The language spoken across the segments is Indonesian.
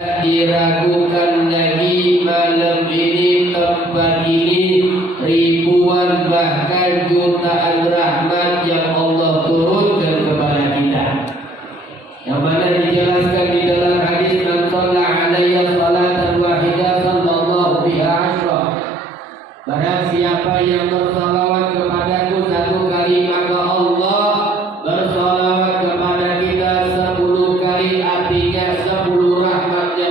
Diragukan lagi malam ini, tempat ini, ribuan bahkan jutaan rahmat yang Allah turunkan kepada kita, yang mana dijelaskan di dalam hadis, man shalla alayya salatan wahidah sallallahu biha asyra. Barang siapa yang bersalawat kepadaku satu kali, maka Allah bersalawat kepada kita 10 kali, artinya 10 rahmatnya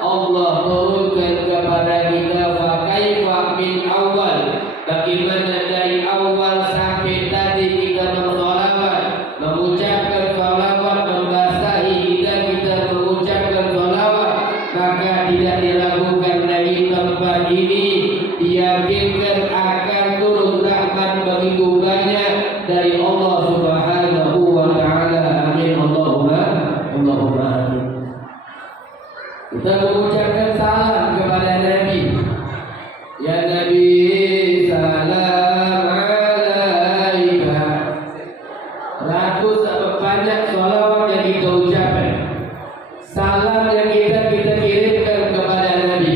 Allah turunkan kepada kita. Wa kaifa min awal, bagaimana dari awal sampai tadi kita bersalawat, mengucapkan salawat, membasahi lidah kita mengucapkan salawat, maka tidak diragukan lagi tempat ini diyakinkan akan turun rahmat begitu banyak dari Allah Subhanahu wa ta'ala. Amin. Allahumma amin. Kita mengucapkan salam kepada Nabi. Ya Nabi, salam alaika. Ratus banyak salawat yang kita ucapkan, salam yang kita kirimkan kepada Nabi.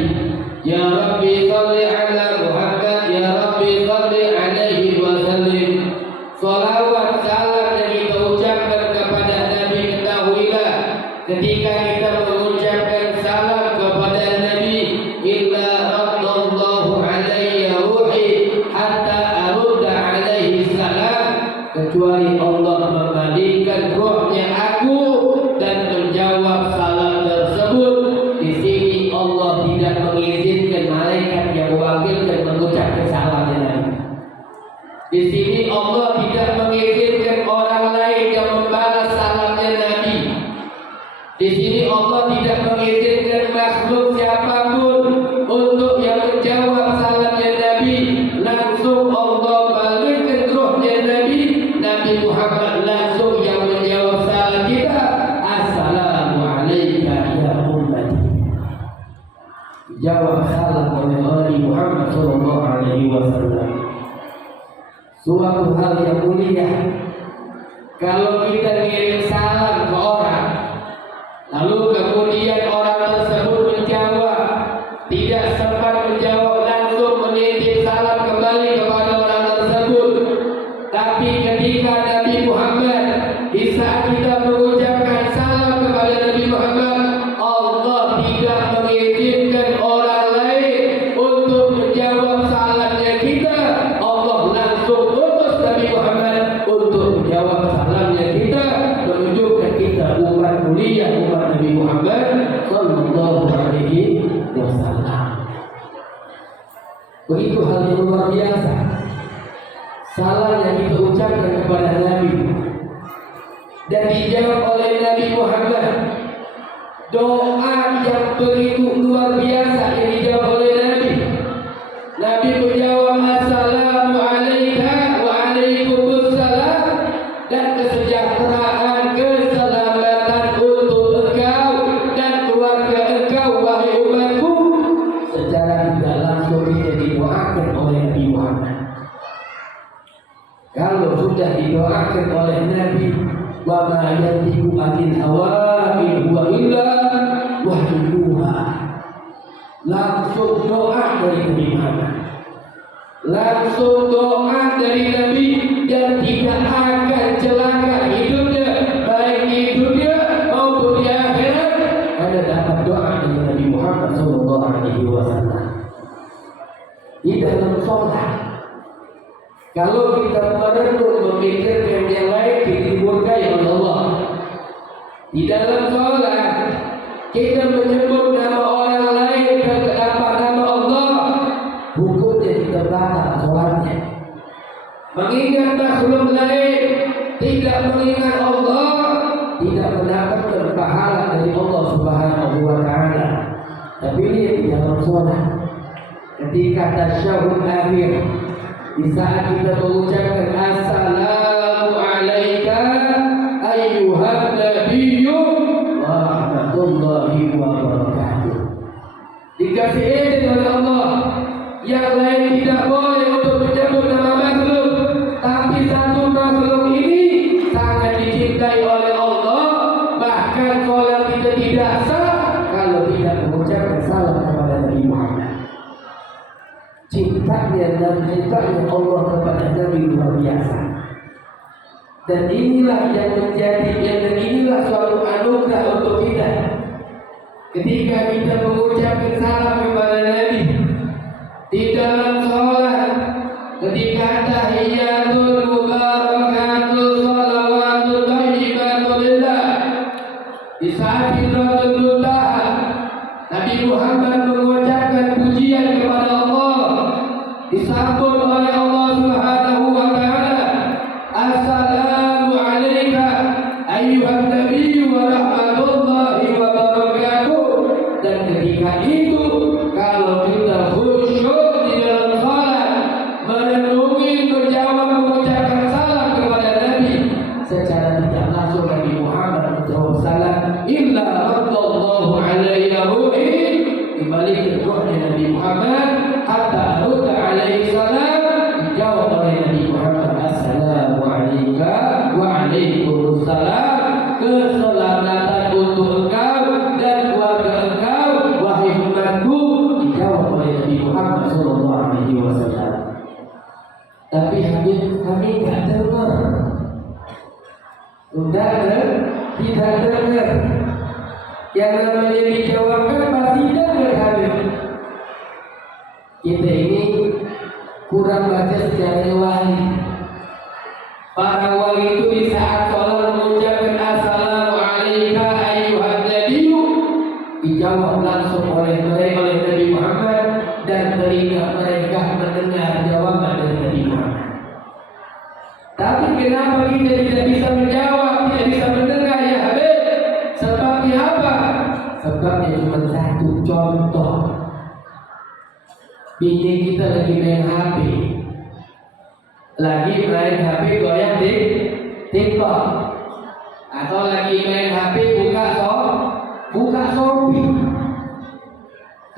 Ya Rabbi salli ala Muhammad, ya Rabbi salli alaihi wa sallim. Salawat salam yang kita ucapkan kepada Nabi, ketahuilah ketika kita mengucapkan salam kepada Nabi, illa radallahu alayya ruhi hatta arudda alaihi salam, kecuali Allah membalikkan rohnya aku dan menjawab salam tersebut. Di sini Allah tidak mengizinkan malaikat yang mewakilkan mengucapkan salamnya Nabi. Di sini Allah tidak mengizinkan orang lain yang membalas salamnya Nabi. Di sini Allah tidak mengizinkan makhluk siapapun untuk yang menjawab salamnya Nabi. Langsung Allah balikkan rohnya Nabi Muhammad, langsung yang menjawab salam kita, assalamu alayka ya ummati. Jawab salam oleh Nabi Muhammad sallallahu alaihi wasallam. Suatu hal yang mulia kalau kita ngirim salam ke orang, lalu kemudian orang tersebut menjawab, tidak sempat menjawab langsung, menitip salam kembali kepada orang tersebut. Tapi ketika Nabi Muhammad, di saat kita mengucapkan salam kepada Nabi Muhammad, Allah tidak mengizinkan orang lain untuk menjawab salamnya kita. Allah langsung utus Nabi Muhammad untuk menjawab salamnya kita, menunjukkan kita umat mulia, umat Nabi Muhammad sallallahu alaihi wasallam. Begitu hal yang luar biasa salam yang kita ucapkan kepada Nabi dan dijawab oleh Nabi Muhammad. Doa yang begitu luar biasa yang dijawab oleh Nabi. Nabi menjawab assalamu alayka wa alaikumussalam, dan kesejahteraan, keselamatan untuk engkau dan keluarga engkau wahai umatku. Secara tidak langsung kita didoakan oleh Nabi Muhammad. Kalau sudah didoakan oleh Nabi, wa ma yantiqu anil hawa in huwa illa wahyuha, langsung doa dari Nabi Muhammad, langsung doa dari Nabi yang tidak akan celaka hidupnya, baik di dunia maupun di akhirat. Ada dapat doa dari Nabi Muhammad sallallahu alaihi wasallam. Di dalam sholat, kalau kita merenung memikirkan yang lain, dimurkai oleh Allah. Di dalam sholat kita menyebut nama orang lain dan tanpa nama Allah, hukumnya kita batal sholatnya. Mengingat makhluk lain, tidak mengingat Allah, tidak mendapatkan pahala dari Allah Subhanahu wa ta'ala. Tapi ini di dalam sholat, ketika tasyahud akhir, di saat kita mengucapkan assalamu alayka ayyuhan nabiyyu wa rahmatullahi wa barakatuh, dikasih izin oleh Allah. Yang lain tidak boleh untuk menyebut nama makhluk, tapi satu makhluk ini sangat dicintai oleh Allah. Bahkan sholat kita tidak sah mengucapkan salam kepada Nabi Muhammad. Cintanya dan cintanya Allah kepada Nabi luar biasa. Dan inilah yang inilah suatu anugerah untuk kita. Ketika kita mengucapkan salam kepada Nabi di dalam sholat, ketika tahiyatul mubarakatul shalawatut thayyibatul lillah, di saat Sidratul Muntaha, Nabi Muhammad mengucapkan pujian kepada Allah, disambut oleh Allah Subhanahu wa taala. Assalamu alayka ayyuhan nabiyyu wa rahmatullahi wa barakatuh. Dan ketika itu kalau kita khusyuk di dalam salat, merenungi, menjawab, mengucapkan salam kepada Nabi, secara tidak langsung Nabi Muhammad menjawab salam, illa radallahu alayya ruhi, dibalik ruhnya Nabi Muhammad, hatta rudda alaihi salam, dijawab oleh Nabi Muhammad, assalamu alayka wa alaikumussalam, keselamatan untuk engkau dan keluarga engkau wahai umatku, dijawab oleh Nabi Muhammad sallallahu alaihi wasallam. Tapi Habib kami tidak dengar, tidak dengar. Yang namanya dijawabkan pasti dengar Habib. Kita ini kurang baca sejarah wali. Para wali itu di saat sholat mengucapkan assalamu alayka ayyuhan nabiyyu, dijawab langsung oleh Nabi Muhammad, dan telinga mereka mendengar jawaban dari Nabi Muhammad. Tapi kenapa kita tidak bisa menjawab, tidak bisa mendengar ya Habib? Sebabnya apa? Sebabnya cuma satu contoh. Bini kita lagi main HP, goyang di TikTok, atau lagi main HP buka Shopee.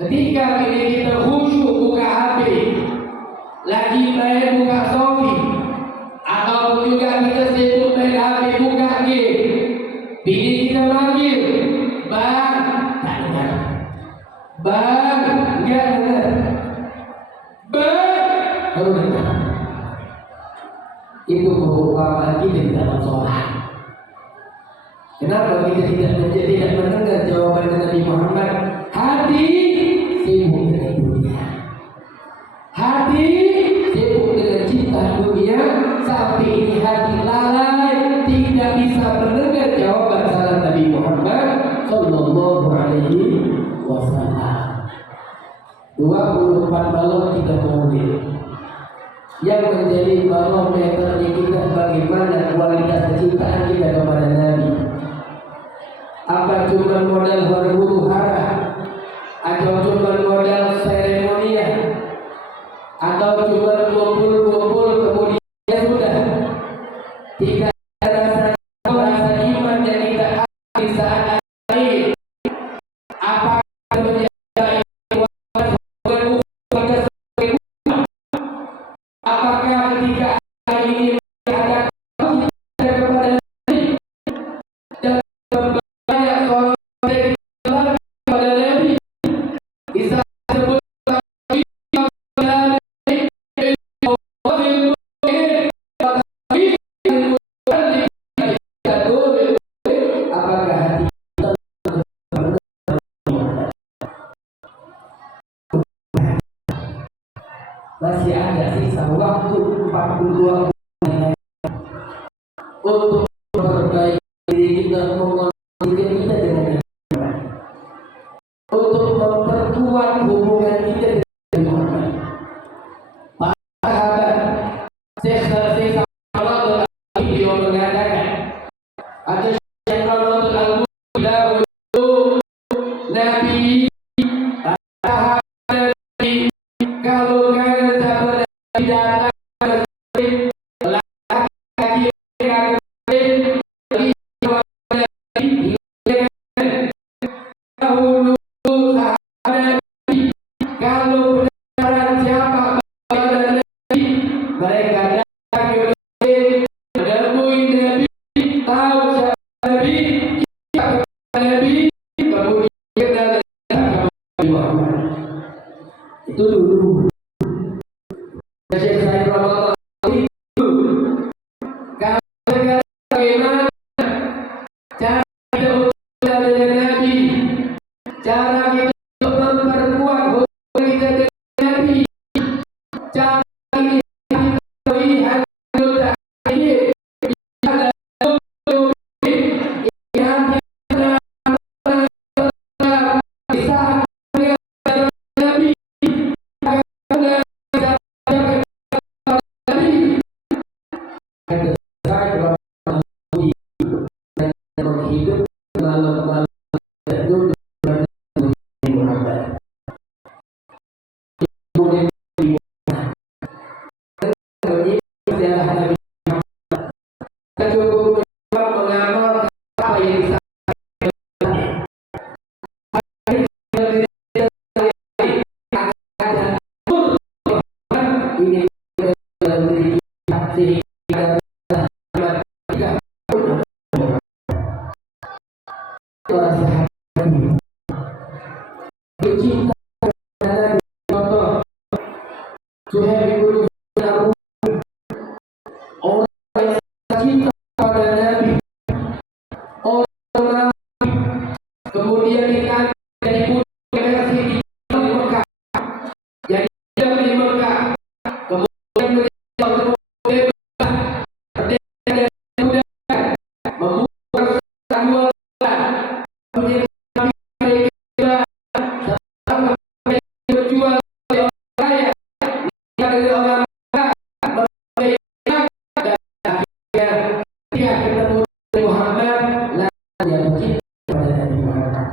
Ketika bini kita khusyuk buka HP, lagi main buka Shopee, atau juga kita sibuk main HP buka game, bini kita manggil, bang, tak dengar, bang, enggak dengar, baru dengar. Itu perumpamaan kita di dalam sholat. Kenapa kita tidak mendengar jawaban Nabi Muhammad? Hati sibuk dengan dunia, hati sibuk dengan cinta dunia, sampai ini hati lalai, tidak bisa mendengar jawaban salam Nabi Muhammad sallallahu alaihi wasallam. 24 balon kita mobil yang menjadi barometernya kita bagaimana kualitas kecintaan kita kepada Nabi. Apa cuma modal huru hara, atau cuma modal seremonial, atau cuma kumpul kemudian sudah tidak ada rasa iman yang kita ada di saat ini. Apa apakah ketika ini ada kita kepada Nabi dan banyak orang kepada Nabi bisa sebut apakah hati masih ada sisa waktu 42 bulan untuk memperbaiki diri kita, mengkondisikan kita dengan Tuhan, untuk memperkuat hubungan kita dengan Tuhan. Para sahabat, Syekh Al video mengatakan, atau Syekh Al Nabi kalau tidak Muhammad. Itu dulu. Syekh Said Ramadhan itu bagaimana cara kita untuk dengan Nabi, cara kita untuk memperkuat hubungan kita dengan Nabi, cara kita melihat kemudian kita jadi generasi di Mekah, jadi di Mekah, kemudian menjadi membuat kedua berjual kaya dari orang dia ketemu Muhammad dia cinta pada Nabi Muhammad.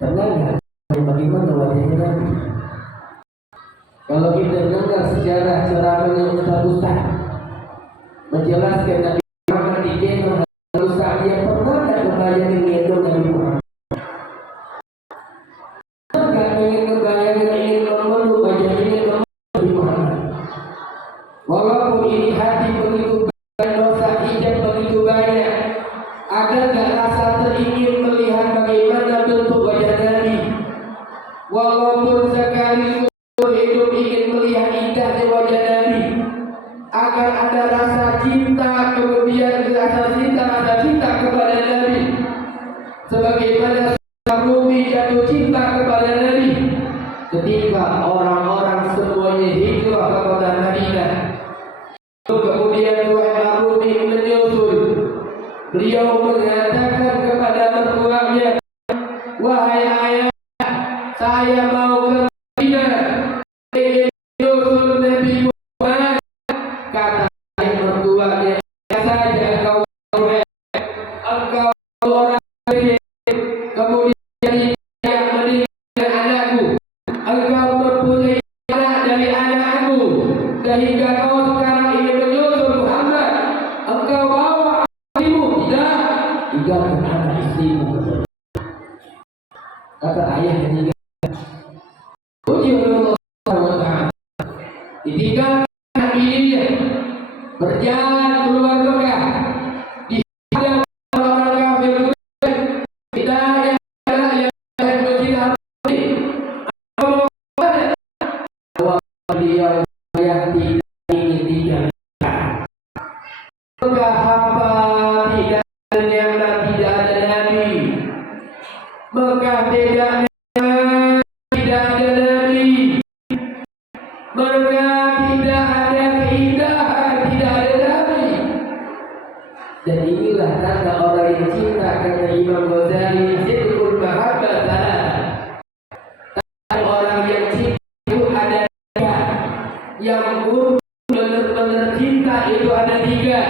Ternyata bagaimana wajahnya Nabi? Kalau kita dengar sejarah ceramahnya Ustaz menjelaskan Nabi Muhammad di gendong Ustaz, dia pernah tak kebayang gendong Nabi Muhammad? Enggak ingin kebayang, ingin memeluk wajahnya Nabi Muhammad. Walaupun ini hati begitu banyak, dosa hijab begitu banyak, ada gak rasa teringin melihat bagaimana bentuk wajah Nabi? Walaupun sekali hidup ingin melihat indahnya wajah Nabi, agar ada rasa cinta, kemudian rasa cinta kepada Nabi, sebagaimana Rumi jatuh cinta kepada Nabi ketika orang-orang semuanya hijrah ke kota Madinah. Kemudian Tuhan Rumi menyusul, beliau mengatakan kepada mertuanya, wahai ayah, saya mau ke Madinah menyusul Nabi Muhammad. Kata mertuanya, saja engkau orang kemudian yang meninggal anakku, engkau mempunyai anak dari anakku, sehingga kau sekarang ingin menyusul Muhammad, engkau bawa istrimu. Tidak anak istrimu. Kata ayah yang tinggal, puji Allah SWT, ditinggalkan anak dirinya berjalan keluar Mekah, dihadang orang kafir. Kita yang berjihad beliau yang tidak ingin dijalankan. Mekah hamba tidak ada nikmat, tidak ada Nabi. Mekah tidak ada Nabi. Mekah tidak ada keindahan, tidak ada Nabi. Dan inilah tanda orang yang cinta, kata Imam Ghazali, sidqul mahabbah salah. Orang yang cinta itu ada tiga, yang benar-benar cinta itu ada tiga.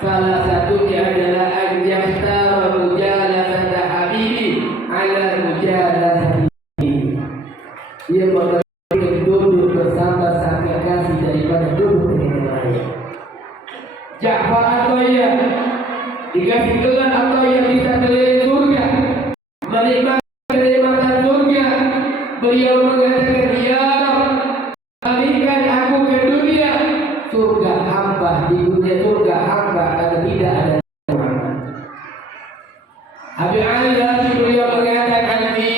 Salah satunya adalah an-yahtar mujalasata habibi ala mujalasati. Dia memilih duduk bersama sang kekasih daripada duduk dengan yang lain. Ja'far At-Thayyib dikasih gelar Allah yang bisa keliling surga, menikmati kenikmatan surga. Beliau mengatakan, ya berikan aku ke dunia surga hamba, di dunia surga hamba, karena tidak ada Muhammad. Habib Ali beliau mengatakan, fi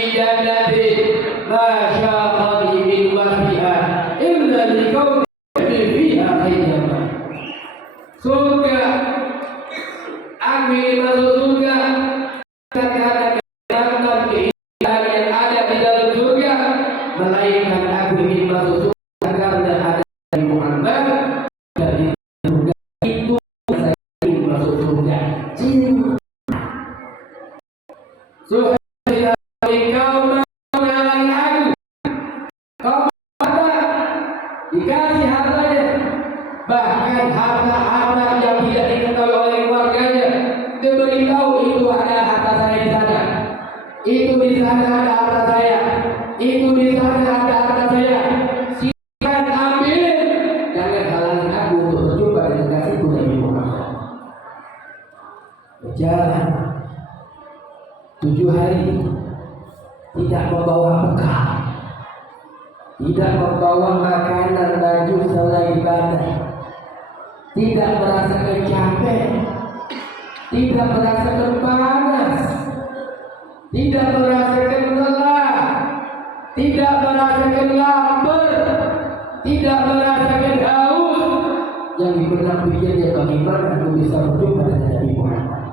Kau menghalangi aku, kau apa? Dikasih hartanya, bahkan harta-harta yang tidak diketahui oleh keluarganya, dia beritahu itu ada harta saya di sana, itu di sana ada harta saya, itu di sana ada harta saya. Silakan ambil, jangan halangi aku untuk berjumpa dengan kasihku Nabi Muhammad. Berjalan 7 hari, tidak membawa bekal, tidak membawa makanan, baju selain badan, tidak merasakan capek, tidak merasakan panas, tidak merasakan lelah, tidak merasakan lapar, tidak merasakan haus. Yang di benak pikirnya, bagaimana aku bisa berjumpa dengan Nabi Muhammad.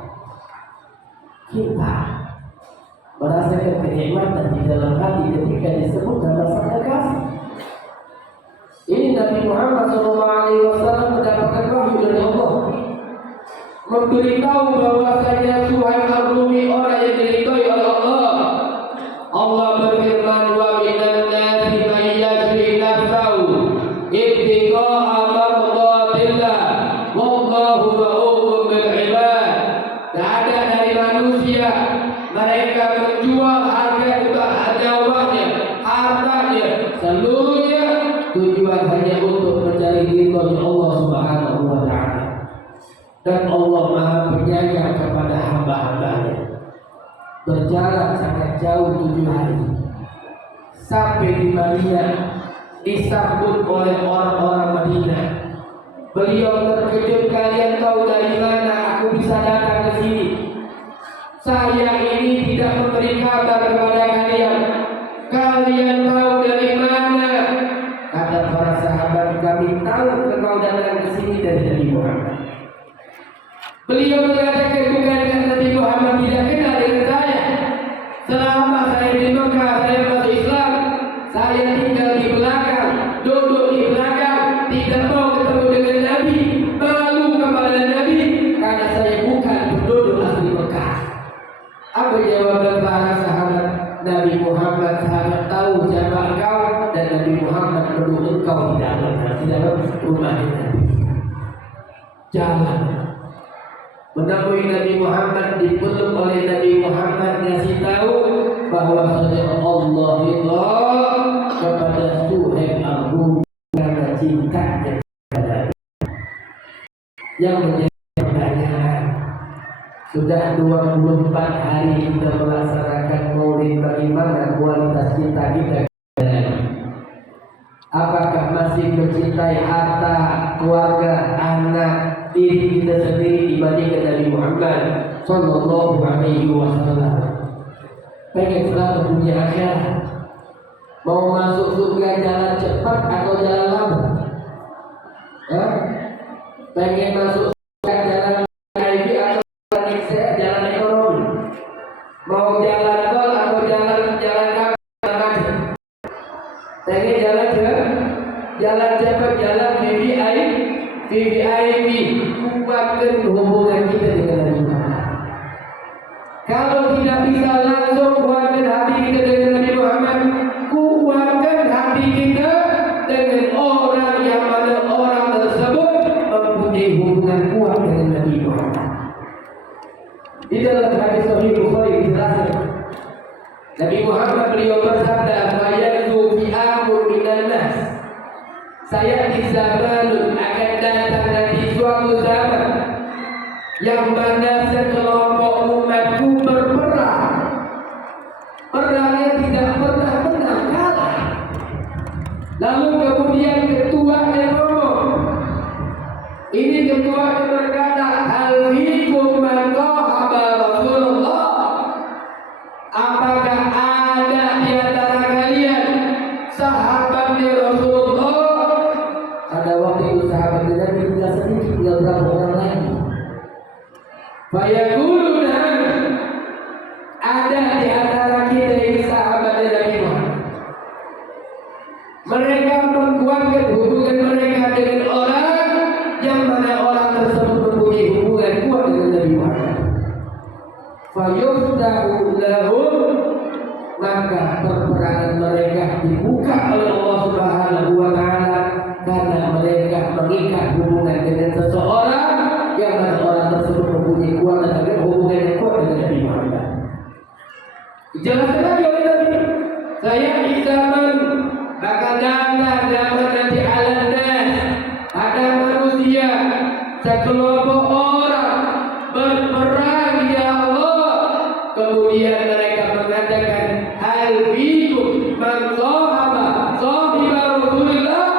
Kita merasakan kenikmatan di dalam hati ketika disebut dalam sabda kasih. Ini Nabi Muhammad SAW mendapatkan wahyu dari Allah, memberitahu bahwasanya Tuhan Ar-Rumi orang yang diridhoi oleh Allah. Allah berfirman, wa minan nasi man yashri nafsahu ibtigha'a mardatillah wallahu ra'ufun bil ibad. Ada dari manusia mereka menjual nyawanya, hartanya, seluruhnya tujuan hanya untuk mencari ridho Allah Subhanahu wa Ta'ala. Dan Allah Maha Penyayang kepada hamba-hambanya. Berjalan sangat jauh 7 hari, sampai di Madinah, disambut oleh orang-orang Madinah. Beliau terkejut, kalian tahu dari mana aku bisa datang ke sini? Saya ini tidak memberi kabar kepada kalian. Kalian tahu dari mana? Kata para sahabat, kami tahu engkau datang ke sini dari Nabi Muhammad. Beliau mengatakan, bukan Nabi Muhammad tidak kenal dengan saya. Selama saya di Mekah, saya masuk Islam. Saya tinggal di belakang, duduk di belakang, tidak mau ketemu dengan Nabi, malu kepada Nabi, karena saya bukan penduduk asli Mekah. Apa jawaban para sahabat? Nabi Muhammad sangat tahu siapa engkau, dan Nabi Muhammad menunggu engkau di dalam rumah Nabi. Jalan menemui Nabi Muhammad, dipeluk oleh Nabi Muhammad, ngasih tahu bahwa Allah ridha kepada Suhaib Ar-Rumi karena cintanya kepada Nabi. Yang menjadi pertanyaan, sudah 24 hari kita melaksanakan Maulid, bagaimana kualitas cinta kita kepada Nabi? Apakah masih mencintai harta, keluarga, anak, diri kita sendiri dibandingkan Nabi Muhammad Sallallahu Alaihi Wasallam? Pengen selalu dunia akhirat, mau masuk surga jalan cepat atau jalan lambat? Pengen masuk surga jalan VIP atau jalan ekonomi? Mau jalan tol atau jalan kaki? Pengen jalan cepat, jalan VVIP. Kuatkan hubungan kita dengan Nabi Muhammad. Kalau tidak bisa langsung kuatkan hati kita dengan Nabi Muhammad, kuatkan hati kita dengan orang yang mana orang tersebut mempunyai hubungan kuat dengan Nabi Muhammad. Di dalam hadis Sahih Bukhari dijelaskan, Nabi Muhammad beliau bersabda, "Fayanzu fi amr minan nas." Saya di zamanun akan datang nanti suatu zaman yang mana sekelompok umatku berperang. Perangnya tidak pernah menang, kalah. Lalu kemudian ketuanya ngomong. Ini ketuanya berkata, "Hal fikum man qahaba Rasulullah?" Apakah ada di antara kalian sahabatnya Rasulullah? Pada waktu itu sahabat Nabi tinggal sedikit, tinggal berapa orang lagi. Fayaquluna, ada di antara kita ini sahabat Nabi Muhammad. Mereka menguatkan hubungan mereka dengan orang yang mana orang tersebut mempunyai hubungan kuat dengan Nabi Muhammad. Fayuftahu lahum peperangan mereka dibuka oleh Allah Subhanahu wa taala karena mereka mengikat hubungan dengan seseorang yang mana orang tersebut mempunyai kuat dan hubungan yang kuat dengan Nabi Muhammad. Jelaskan lagi oleh Nabi, saya di zaman bakal datang zaman nanti alandas, ada manusia sekelompok orang berperang ya Allah, kemudian mereka mengatakan hal fikum man sahaba sahiba Rasulullah,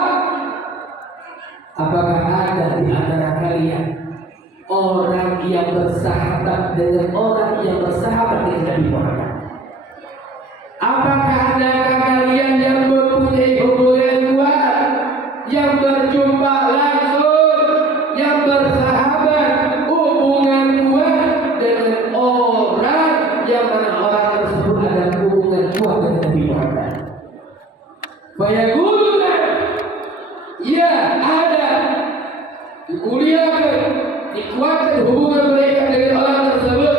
apakah ada di antara kalian orang yang bersahabat dengan orang yang bersahabat dengan Nabi Muhammad? Apakah ada kalian yang mempunyai hubungan kuat, yang berjumpa langsung, yang bersahabat, hubungan kuat dengan orang yang mana orang tersebut ada hubungan kuat dengan Nabi Muhammad? Fayaquluna, ya ada, dimuliakan, dikuatkan hubungan mereka dengan orang tersebut.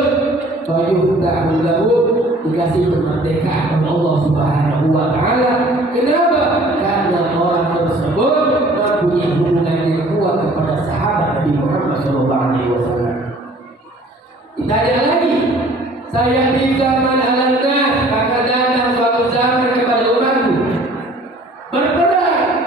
Fayuhtahu lahu, dikasih kemerdekaan oleh Allah Subhanahu wa taala. Kenapa? Karena orang tersebut mempunyai hubungan yang kuat kepada sahabat Nabi Muhammad SAW. Ditanya lagi, saya di zaman al-nas, maka datang suatu zaman kepada umatku berperang.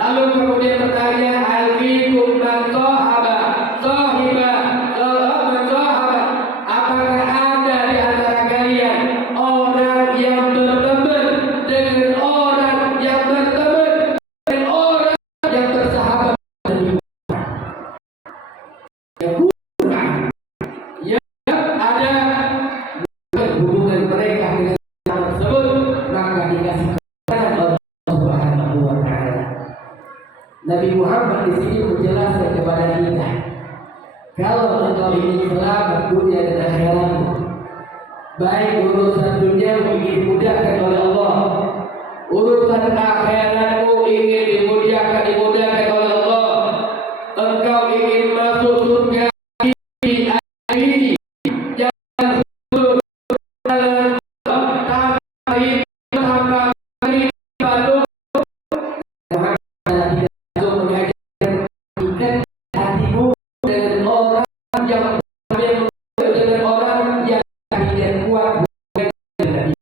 Lalu kemudian bertanya, al-fikum man sahaba sahiba man sahaba, apakah ada di antara kalian orang yang berteman dengan orang yang berteman dengan orang yang bersahabat dengan Nabi Muhammad? Ya, ada hubungan mereka dengan orang tersebut, maka dikasih kebenaran oleh Allah Subhanahu wa taala. Nabi Muhammad di sini menjelaskan kepada kita, kalau engkau ingin selamat dunia dan akhiratmu, baik urusan dunia ingin dimudahkan oleh Allah, urusan akhiratmu ingin dimudahkan oleh Allah, engkau ingin masuk surga ini, jangan surga dalam tanpa baru hatimu dengan orang yang dengan orang yang tidak kuat dengan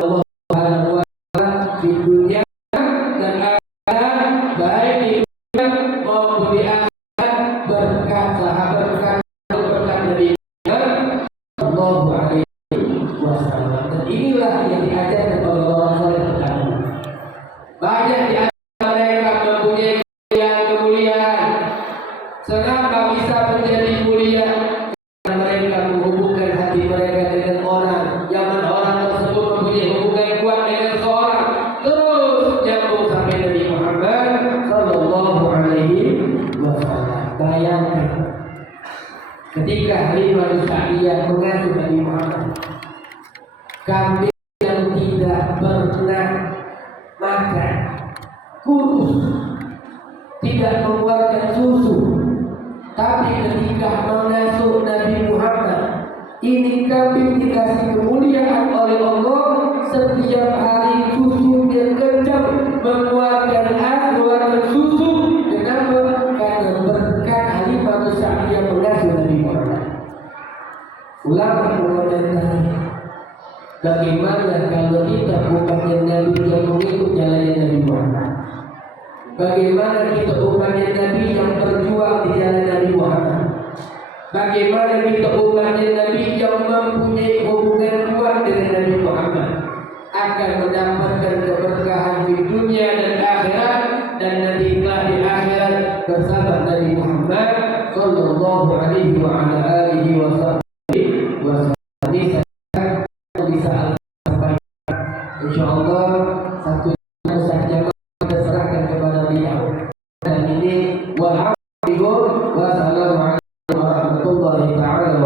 Allah Subhanahu wa taala di dunia dan akhirat, baik di dunia maupun di akhirat, berkat sahabat berkat Nabi Sallallahu Alaihi Wasallam. Dan inilah yang diajarkan oleh orang soleh terdahulu. Banyak di antara mereka mempunyai kemuliaan. Kenapa bisa menjadi mulia? Karena mereka menghubungkan hati mereka dengan orang yang mana orang tersebut mempunyai hubungan kuat dengan seseorang, terus nyambung sampai Nabi Muhammad Sallallahu Alaihi Wasallam. Bayangkan ketika Halimah Sa'diyah mengasuh Nabi Muhammad, kambing yang tidak pernah makan, kurus, tidak mengeluarkan susu, tapi ketika mengasuh Nabi Muhammad, ini kambing dikasih kemuliaan oleh Allah. Setiap hari susunya kencang, mengeluarkan air, mengeluarkan susu. Kenapa? Karena berkat Halimah Sa'diyah mengasuh Nabi Muhammad. Ulama mengomentari, bagaimana kalau kita bukannya Nabi yang mengikut jalannya Nabi Muhammad? Bagaimana kita umatnya Nabi yang berjuang di jalan Nabi Muhammad? Bagaimana kita umatnya Nabi yang mempunyai hubungan kuat dengan Nabi Muhammad? Akan mendapatkan keberkahan di dunia dan akhirat, dan nanti di akhirat bersama Nabi Muhammad Sallallahu Alaihi Wasallam. Bisa sampai insyaallah satu saja kita serahkan kepada beliau. Dan ini wassalamualaikum warahmatullahi taala